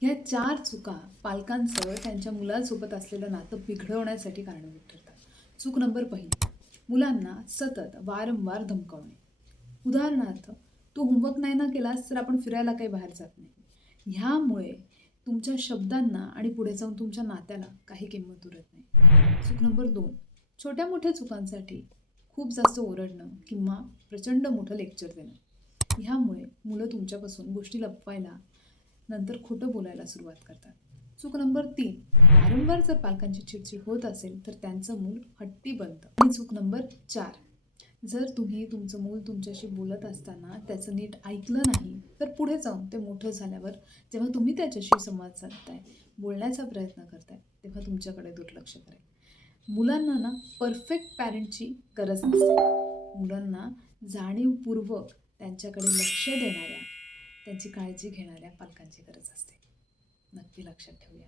ह्या 4 चुका पालकांसह त्यांच्या मुलासोबत असलेलं नातं बिघडवण्यासाठी कारणीभूत ठरतात. चूक नंबर 1, मुलांना सतत वारंवार धमकावणे. उदाहरणार्थ, "तू होमवर्क नाही ना केलास तर आपण फिरायला काही बाहेर जात नाही." ह्यामुळे तुमच्या शब्दांना आणि पुढे जाऊन तुमच्या नात्याला काही किंमत उरत नाही. चूक नंबर 2, छोट्या-मोठ्या चुकांसाठी खूप जास्त ओरडणं किंवा प्रचंड मोठं लेक्चर देणं. ह्यामुळे मुलं तुमच्यापासून गोष्टी लपवायला, नंतर खोटं बोलायला सुरुवात करतात. चूक नंबर 3, वारंवार जर पालकांची चिडचिड होत असेल तर त्यांचं मूल हट्टी बनतं. आणि चूक नंबर 4, जर तुम्ही तुमचं मूल तुमच्याशी बोलत असताना त्याचं नीट ऐकलं नाही, तर पुढे जाऊन ते मोठं झाल्यावर जेव्हा तुम्ही त्याच्याशी संवाद साधताय, बोलण्याचा प्रयत्न करताय, तेव्हा तुमच्याकडे दुर्लक्ष करेल. मुलांना ना परफेक्ट पॅरेंटची गरज नसते. मुलांना जाणीवपूर्वक त्यांच्याकडे लक्ष देणाऱ्या, त्यांची काळजी घेणाऱ्या पालकांची गरज असते. नक्की लक्षात ठेवूया.